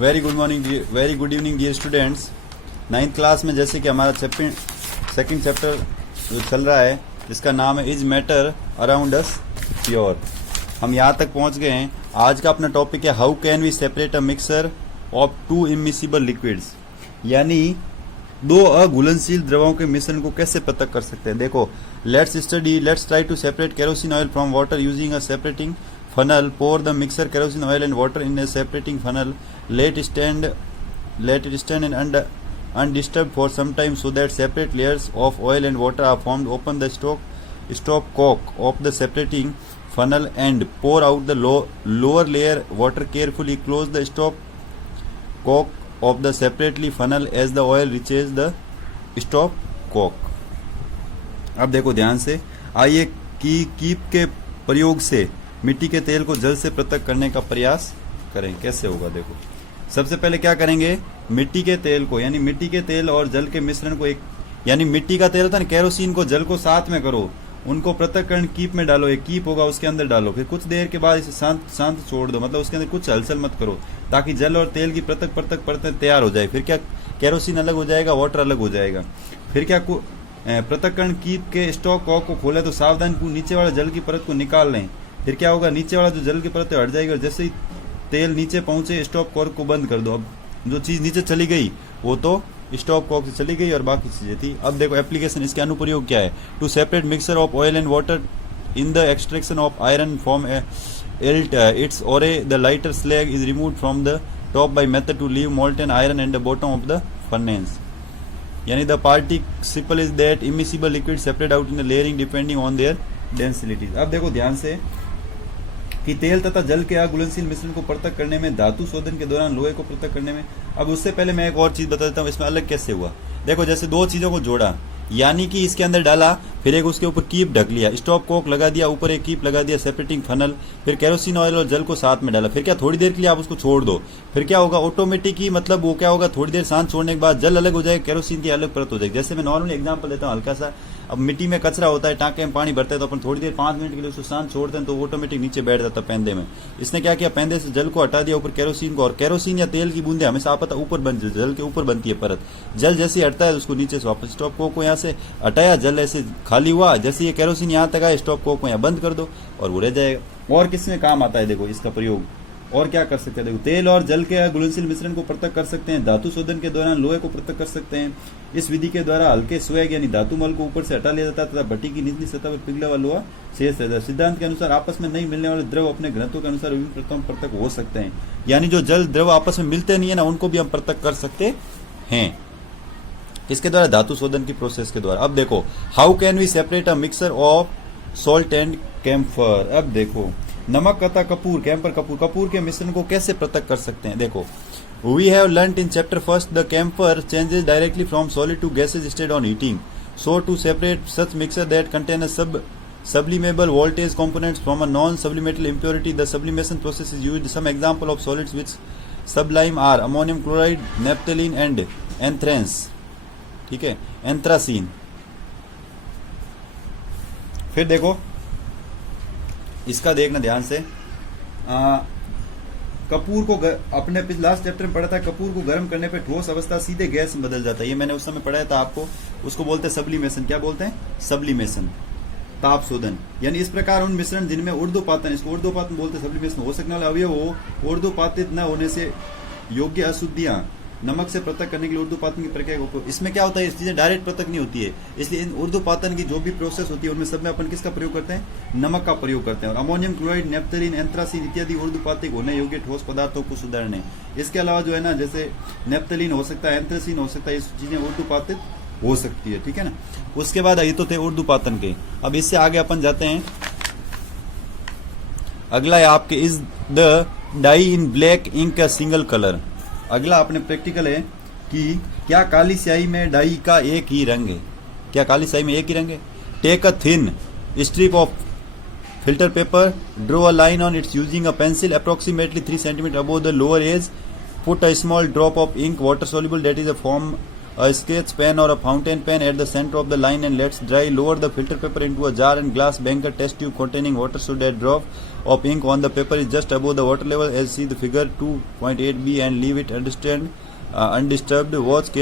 Very good morning, very good evening dear students. 9th class में जैसे कि हमारा सेकंड चैप्टर जो चल रहा है जिसका नाम है is matter around us pure, हम यहाँ तक पहुँच गए हैं। आज का अपना टॉपिक है how can we separate a mixture of two immiscible liquids, यानी दो अघुलनशील द्रवों के मिश्रण को कैसे पृथक कर सकते हैं। देखो, let's try to separate kerosene oil from water using a separating funnel. Pour the mixture kerosene oil and water in a separating funnel. Let it stand and undisturbed for some time so that separate layers of oil and water are formed. Open the stop cock of the separating funnel and pour out the lower layer water. Carefully close the stop cock of the separately funnel as the oil reaches the stop cock. अब देखो ध्यान से, आइए keep के प्रयोग से मिट्टी के तेल को जल से पृथक करने का प्रयास करें। कैसे होगा देखो, सबसे पहले क्या करेंगे, मिट्टी के तेल को यानी मिट्टी के तेल और जल के मिश्रण को यानी मिट्टी का तेल था ना, केरोसिन को जल को साथ में करो, उनको पृथककरण कीप में डालो, एक कीप होगा उसके अंदर डालो, फिर कुछ देर के बाद इसे शांत छोड़ दो, मतलब उसके अंदर कुछ हलचल मत करो ताकि जल और तेल की पृथक परतें तैयार हो जाए। फिर क्या, केरोसिन अलग हो जाएगा, वाटर अलग हो जाएगा। फिर क्या, पृथककरण कीप के स्टॉक कॉक को खोले तो सावधान नीचे वाले जल की परत को निकाल लें। फिर क्या होगा, नीचे वाला जो जल की परत हट जाएगी और जैसे ही तेल नीचे पहुंचे स्टॉप कॉर्क को बंद कर दो। अब जो चीज नीचे चली गई वो तो स्टॉप कॉर्क से चली गई और बाकी चीजें थी। अब देखो एप्लीकेशन, इसके अनुप्रयोग क्या है। To separate mixture of oil and water in the extraction of iron from its ore, the lighter slag is removed from the top by method to leave molten iron and the bottom of the furnace, यानी the principle is that immiscible liquid separate out in the layering depending on their densities. अब देखो ध्यान से कि तेल तथा जल के अघुलनशील मिश्रण को पृथक करने में, धातु शोधन के दौरान लोहे को पृथक करने में। अब उससे पहले मैं एक और चीज बता देता हूँ इसमें अलग कैसे हुआ। देखो, जैसे दो चीजों को जोड़ा, यानी कि इसके अंदर डाला, फिर एक उसके ऊपर कीप ढक लिया, स्टॉप कॉक लगा दिया, ऊपर एक कीप लगा दिया, सेपरेटिंग फनल, फिर केरोसिन ऑयल और जल को साथ में डाला। फिर क्या, थोड़ी देर के लिए आप उसको छोड़ दो। फिर क्या होगा, ऑटोमेटिक ही मतलब वो क्या होगा, थोड़ी देर शांत छोड़ने के बाद जल अलग हो जाएगा, केरोसिन की अलग परत हो जाएगी। जैसे मैं नॉर्मली एग्जाम्पल देता हूँ हल्का सा, अब मिट्टी में कचरा होता है, टाँके में पानी भरता है तो अपन थोड़ी देर 5 मिनट के लिए उसको शांत छोड़ते हैं तो ऑटोमेटिक नीचे बैठ जाता है पेंदे में। इसने क्या किया, पेंदे से जल को हटा दिया, ऊपर केरोसिन को, और केरोसिन या तेल की बूंदे हमेशा आप पता ऊपर जल के ऊपर बनती है परत। जल जैसे ही हटता है उसको नीचे से वापस स्टॉप को यहाँ से हटाया, जल ऐसे खाली हुआ, जैसे ये केरोसिन यहाँ तक आया स्टॉप को यहाँ बंद कर दो और वो रह जाएगा। और किसमें काम आता है देखो इसका प्रयोग, और क्या कर सकते हैं देखो, तेल और जल के घुलनशील मिश्रण को पृथक कर सकते हैं, धातु शोधन के दौरान लोहे को पृथक कर सकते हैं। इस विधि के द्वारा हल्के स्वैग यानी धातु मल को ऊपर से हटा लिया जाता है तथा भट्टी की निचली सतह पर पिघला हुआ लोहा शेष रहता है। सिद्धांत के अनुसार आपस में नहीं मिलने वाले द्रव अपने घनत्व के अनुसार विभिन्न परतों में पृथक हो सकते हैं, यानी जो जल द्रव आपस में मिलते नहीं है ना, उनको भी हम पृथक कर सकते हैं। इसके द्वारा धातु शोधन की प्रोसेस के द्वारा। अब देखो, how can we separate a mixture of salt and camphor. अब देखो, नमक तथा कपूर, कपूर के मिश्रण को कैसे पृथक कर सकते हैं। देखो, we have learned in chapter first the camphor changes directly from solid to gaseous state on heating, so to separate such mixture that contain a sublimable voltage components from a non-sublimatal impurity, the sublimation process is used. Some example of solids which sublime are ammonium chloride, naphthalene and anthracene, ठीक है, anthracene. फिर देखो इसका देखना ध्यान से, कपूर को अपने लास्ट चैप्टर में पढ़ा था, कपूर को गर्म करने पे ठोस अवस्था सीधे गैस में बदल जाता है। ये मैंने उस समय पढ़ाया था आपको, उसको बोलते हैं सब्लिमेशन। क्या बोलते हैं, सब्लिमेशन, ताप शोधन। यानी इस प्रकार उन मिश्रण जिनमें ऊर्ध्वपातन, इसको ऊर्ध्वपातन बोलते हैं, सब्लिमेशन हो सकने वाले अवयव हो ऊर्ध्वपातित न होने से योग्य अशुद्धियां नमक से पृथक करने के लिए ऊर्ध्वपातन की प्रक्रिया को, इसमें क्या होता है, इस चीजें डायरेक्ट पृथक नहीं होती है, इसलिए इन ऊर्ध्वपातन की जो भी प्रोसेस होती है उनमें सब में अपन किसका प्रयोग करते हैं, नमक का प्रयोग करते हैं। और अमोनियम क्लोराइड, नेफ्थलीन, एंथ्रासीन इत्यादि ऊर्ध्वपातिक होने योग्य ठोस पदार्थों को सुधारने। इसके अलावा जो है ना, जैसे नेफ्थलीन हो सकता है, एंथ्रासीन हो सकता है, ये चीजें ऊर्ध्वपातित हो सकती है, ठीक है ना। उसके बाद ये तो थे ऊर्ध्वपातन के। अब इससे आगे अपन जाते हैं, अगला है आपके is the dye in black ink का सिंगल कलर। अगला अपने प्रैक्टिकल है कि क्या काली स्याही में डाई का एक ही रंग है, क्या काली स्याही में एक ही रंग है। Take a thin strip of filter paper, draw a line on its using a pencil approximately 3 cm above the lower edge, put a small drop of ink water soluble that is a a sketch pen or a fountain pen at the center of the line and let's dry. Lower the filter paper into a jar and glass banker test tube containing water so that drop of ink on the paper is just above the water level as see the figure 2.8b and leave it undisturbed. Watch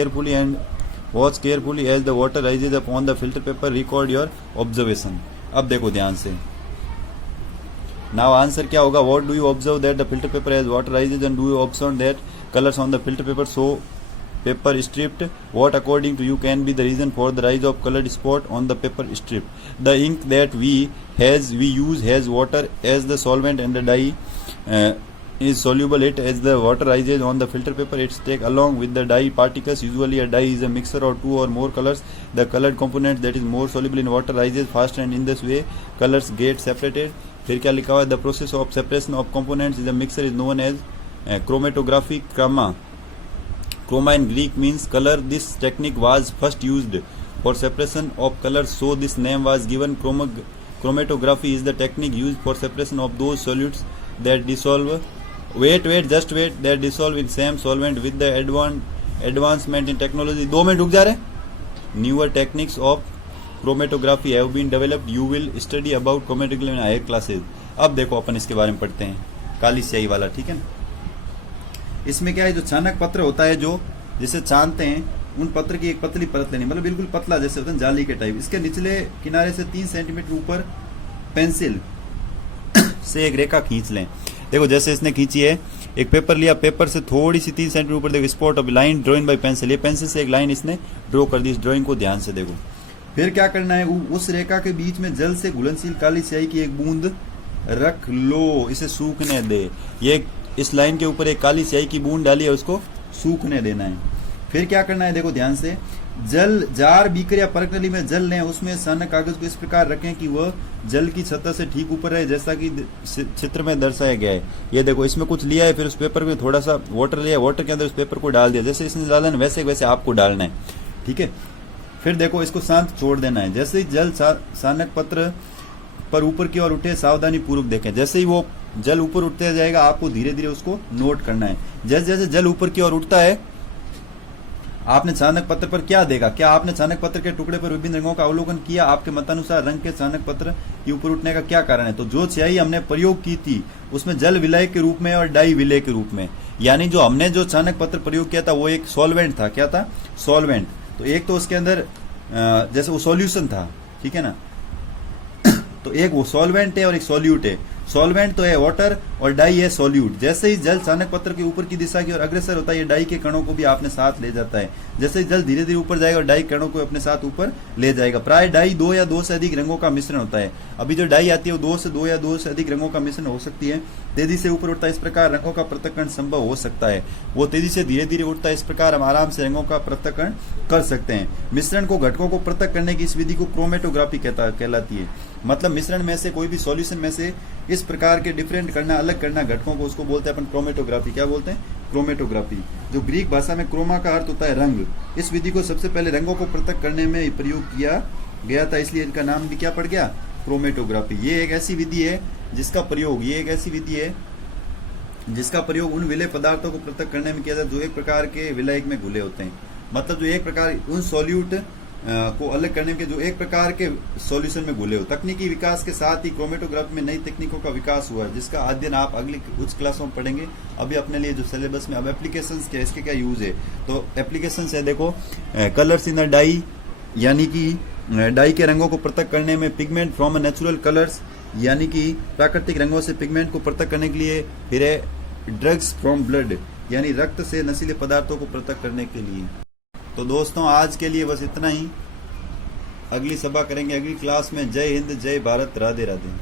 carefully as the water rises up on the filter paper. Record your observation. अब देखो ध्यान से. Now answer क्या होगा? What do you observe that the filter paper as water rises and do you observe that colors on the filter paper so paper stripped? What according to you can be the reason for the rise of colored spot on the paper strip? The ink that we use has water as the solvent and the dye is soluble it as the water rises on the filter paper it's take along with the dye particles. Usually a dye is a mixture of two or more colors. The colored component that is more soluble in water rises faster and in this way colors get separated. फिर क्या लिखा हुआ है? The process of separation of components in the mixture is known as chromatography. Chroma in Greek means colour. This technique was first used for separation of colour so this name was given. Chromatography is the technique used for separation of those solutes that dissolve that dissolve in same solvent with the advancement in technology. 2 minute रुक जा रहे. Newer techniques of chromatography have been developed. You will study about chromatography in higher classes. अब देखो अपन इसके बारे में पढ़ते हैं. काली स्याही वाला, ठीक है ना. इसमें क्या है, जो चाणक पत्र होता है, जो जिसे छानते हैं, उन पत्र की एक पतली परत लेनी, मतलब बिल्कुल पतला जैसे होता है जाली के टाइप. इसके निचले किनारे से 3 सेंटीमीटर ऊपर पेंसिल से एक रेखा खींच लें. देखो जैसे इसने खींची है, एक पेपर लिया, पेपर से थोड़ी सी 3 सेंटीमीटर ऊपर देखो spot of line drawing bye pencil. ये पेंसिल से एक लाइन इसने ड्रॉ कर दी. इस ड्रॉइंग को ध्यान से देखो. फिर क्या करना है, उस रेखा के बीच में जल से घुलनशील काली स्याही की एक बूंद रख लो. इसे सूखने दे. ये इस लाइन के ऊपर एक काली स्याही की बूंद डाली है, उसको सूखने देना है. फिर क्या करना है, देखो ध्यान से. जल जार, बीकर या परख नली में जल लें. उसमें सानक कागज को इस प्रकार रखें कि वह जल की सतह से ठीक ऊपर रहे, जैसा कि चित्र में दर्शाया गया है. ये देखो इसमें कुछ लिया है, फिर उस पेपर में थोड़ा सा वाटर लिया, वाटर के अंदर उस पेपर को डाल दिया. जैसे इसने डाला वैसे वैसे आपको डालना है, ठीक है. फिर देखो इसको शांत छोड़ देना है. जैसे ही जल सानक पत्र पर ऊपर की ओर उठे, सावधानी पूर्वक देखें. जैसे ही वो जल ऊपर उठते जाएगा, आपको धीरे धीरे उसको नोट करना है. जैसे जैसे जल ऊपर की ओर उठता है, आपने चाणक पत्र पर क्या देखा? क्या आपने चाणक पत्र के टुकड़े पर विभिन्न रंगों का अवलोकन किया? आपके मतानुसार रंग के चाणक पत्र के ऊपर उठने का क्या कारण है? तो जो स्याही हमने प्रयोग की थी उसमें जल विलय के रूप में और डाई विलय के रूप में, यानी जो हमने जो चाणक पत्र प्रयोग किया था वो एक सॉल्वेंट था. क्या था? सॉल्वेंट. तो एक तो उसके अंदर जैसे वो सॉल्यूशन था, ठीक है ना. तो एक वो सॉल्वेंट है और एक सॉल्यूट है. सॉल्वेंट तो है वाटर और डाई है सॉल्यूट. जैसे ही जल चाणक पत्र के ऊपर की दिशा की ओर अग्रसर होता है, ये डाई के कणों को भी अपने साथ ले जाता है. जैसे ही जल धीरे धीरे ऊपर जाएगा और डाई कणों को अपने साथ ऊपर ले जाएगा. प्राय डाई 2 या 2 से अधिक रंगों का मिश्रण होता है. अभी जो डाई आती है वो 2 या 2 से अधिक रंगों का मिश्रण हो सकती है. तेजी से ऊपर उठता है, इस प्रकार रंगों का पृथक्करण संभव हो सकता है. वो तेजी से धीरे धीरे उठता है, इस प्रकार हम आराम से रंगों का पृथक्करण कर सकते हैं. मिश्रण को, घटकों को पृथक करने की इस विधि को क्रोमेटोग्राफी कहलाती है. मतलब मिश्रण में से, कोई भी सॉल्यूशन में से इस प्रकार के डिफरेंट करना, अलग करना घटकों को, उसको बोलते हैं अपन क्रोमेटोग्राफी. क्या बोलते हैं? क्रोमेटोग्राफी. जो ग्रीक भाषा में क्रोमा का अर्थ होता है रंग. इस विधि को सबसे पहले रंगों को पृथक करने में प्रयोग किया गया था, इसलिए इनका नाम भी क्या पड़ गया? क्रोमेटोग्राफी. ये एक ऐसी विधि है जिसका प्रयोग उन विलय पदार्थों को पृथक करने में किया जाता है जो एक प्रकार के विलायक में घुले होते हैं. मतलब जो एक प्रकार उन सॉल्यूट को अलग करने के जो एक प्रकार के सॉल्यूशन में घुले हो. तकनीकी विकास के साथ ही क्रोमेटोग्राफी में नई तकनीकों का विकास हुआ है, जिसका अध्ययन आप अगली उच्च क्लासों में पढ़ेंगे. अभी अपने लिए जो सिलेबस में अब एप्लीकेशंस क्या, इसके क्या यूज है, तो एप्लीकेशंस है. देखो कलर्स इन द डाई, यानी कि डाई के रंगों को पृथक करने में. पिगमेंट फ्रॉम नेचुरल कलर्स, यानी कि प्राकृतिक रंगों से पिगमेंट को पृथक करने के लिए. फिर है ड्रग्स फ्रॉम ब्लड, यानी रक्त से नशीले पदार्थों को पृथक करने के लिए. तो दोस्तों आज के लिए बस इतना ही. अगली सभा करेंगे अगली क्लास में. जय हिंद, जय भारत, राधे राधे.